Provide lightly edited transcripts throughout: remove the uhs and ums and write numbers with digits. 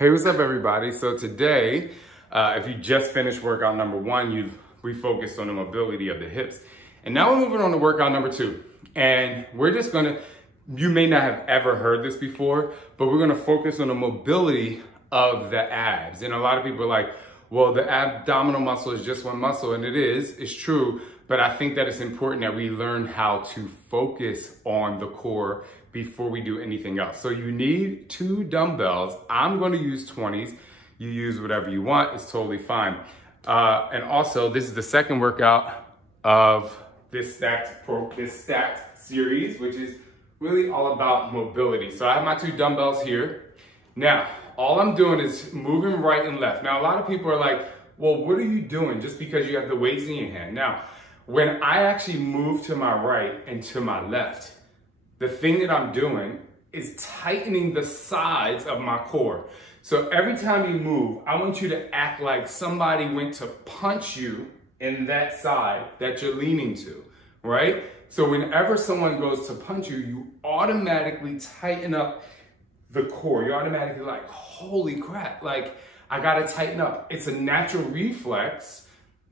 Hey, what's up everybody? So today, if you just finished workout number one, you refocused on the mobility of the hips. And now we're moving on to workout number two. And we're just you may not have ever heard this before, but we're gonna focus on the mobility of the abs. And a lot of people are like, well, the abdominal muscle is just one muscle, and it's true, but I think that it's important that we learn how to focus on the core before we do anything else. So you need 2 dumbbells. I'm gonna use 20s. You use whatever you want, it's totally fine. And also, this is the second workout of this stacked series, which is really all about mobility. So I have my 2 dumbbells here. Now, all I'm doing is moving right and left. Now, a lot of people are like, well, what are you doing just because you have the weights in your hand? Now, when I actually move to my right and to my left, the thing that I'm doing is tightening the sides of my core. So every time you move, I want you to act like somebody went to punch you in that side that you're leaning to, right? So whenever someone goes to punch you, you automatically tighten up the core. You're automatically like, holy crap, like I gotta tighten up. It's a natural reflex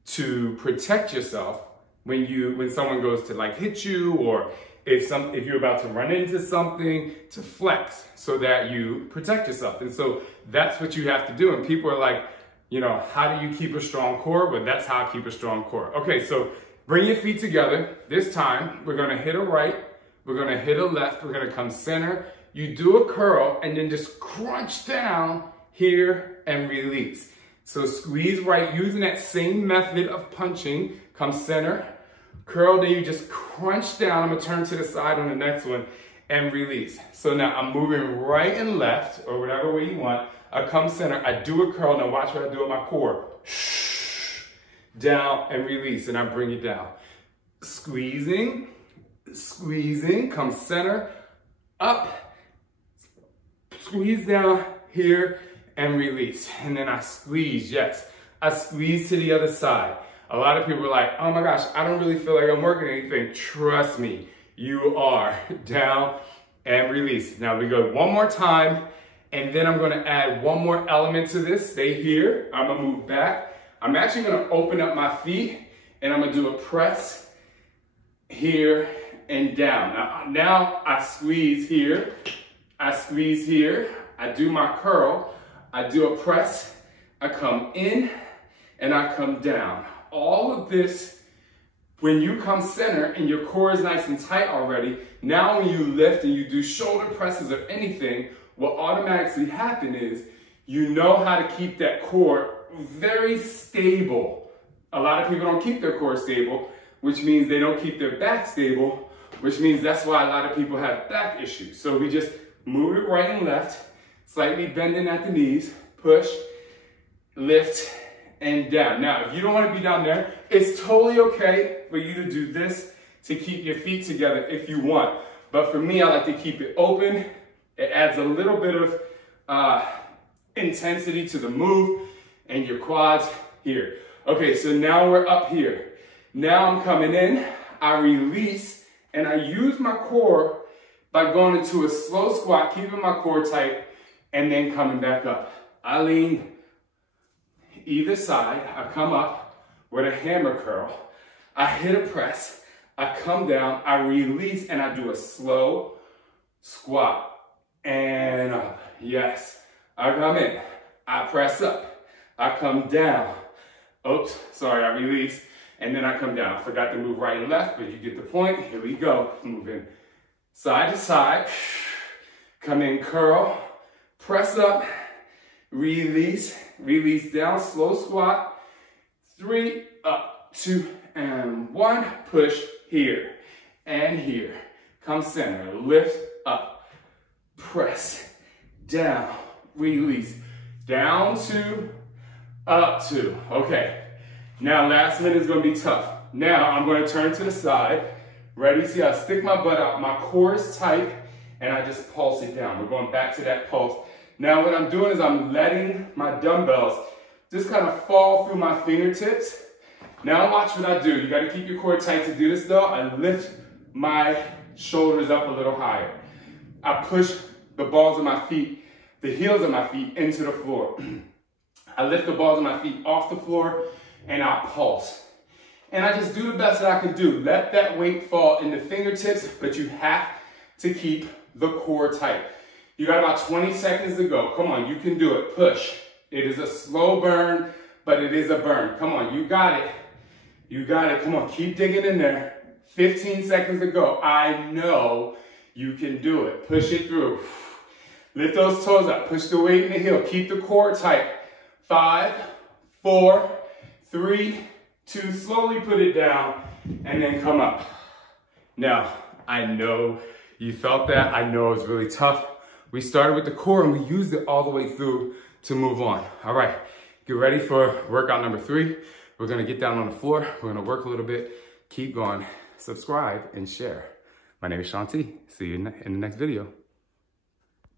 to protect yourself when someone goes to like hit you, or if you're about to run into something, to flex so that you protect yourself. And so that's what you have to do. And people are like, you know, how do you keep a strong core? But that's how I keep a strong core. Okay, so bring your feet together. This time, we're gonna hit a right, we're gonna hit a left, we're gonna come center. You do a curl and then just crunch down here and release. So squeeze right, using that same method of punching, come center, curl, then you just crunch down. I'm gonna turn to the side on the next one and release. So now I'm moving right and left, or whatever way you want. I come center, I do a curl. Now watch what I do with my core. Down and release, and I bring it down. Squeezing, squeezing, come center, up, squeeze down here and release. And then I squeeze, yes. I squeeze to the other side. A lot of people are like, oh my gosh, I don't really feel like I'm working anything. Trust me, you are. Down and release. Now we go one more time, and then I'm gonna add one more element to this. Stay here, I'm gonna move back. I'm actually gonna open up my feet, and I'm gonna do a press here and down. Now I squeeze here, I squeeze here, I do my curl, I do a press, I come in, and I come down. All of this, when you come center and your core is nice and tight already, now when you lift and you do shoulder presses or anything, what automatically happen is you know how to keep that core very stable. A lot of people don't keep their core stable, which means they don't keep their back stable, which means that's why a lot of people have back issues. So we just move it right and left, slightly bending at the knees, push, lift, and down. Now, if you don't want to be down there, it's totally okay for you to do this to keep your feet together if you want. But for me, I like to keep it open. It adds a little bit of intensity to the move, and your quads here. Okay, so now we're up here. Now I'm coming in, I release, and I use my core by going into a slow squat, keeping my core tight, and then coming back up. I lean either side, I come up with a hammer curl, I hit a press, I come down, I release, and I do a slow squat, and up, yes. I come in, I press up, I come down, oops, sorry, I release, and then I come down. I forgot to move right and left, but you get the point. Here we go, moving side to side, come in, curl, press up, release, release down, slow squat, 3, up, 2, and 1, push here, and here, come center, lift, up, press, down, release, down 2, up 2, okay. Now last minute is gonna be tough. Now I'm gonna turn to the side, ready, see I stick my butt out, my core is tight, and I just pulse it down. We're going back to that pulse. Now what I'm doing is I'm letting my dumbbells just kind of fall through my fingertips. Now watch what I do. You gotta keep your core tight to do this though. I lift my shoulders up a little higher. I push the balls of my feet the heels of my feet into the floor. I lift the balls of my feet off the floor and I pulse. And I just do the best that I can do. Let that weight fall in the fingertips, but you have to keep the core tight. You got about 20 seconds to go. Come on, you can do it. Push. It is a slow burn, but it is a burn. Come on, you got it. You got it. Come on, keep digging in there. 15 seconds to go. I know you can do it. Push it through. Lift those toes up. Push the weight in the heel. Keep the core tight. 5, 4, 3, 2. Slowly put it down and then come up. Now, I know you felt that. I know it was really tough. We started with the core and we used it all the way through to move on. All right, get ready for workout number 3. We're gonna get down on the floor. We're gonna work a little bit. Keep going. Subscribe and share. My name is Shaun T. See you in the next video.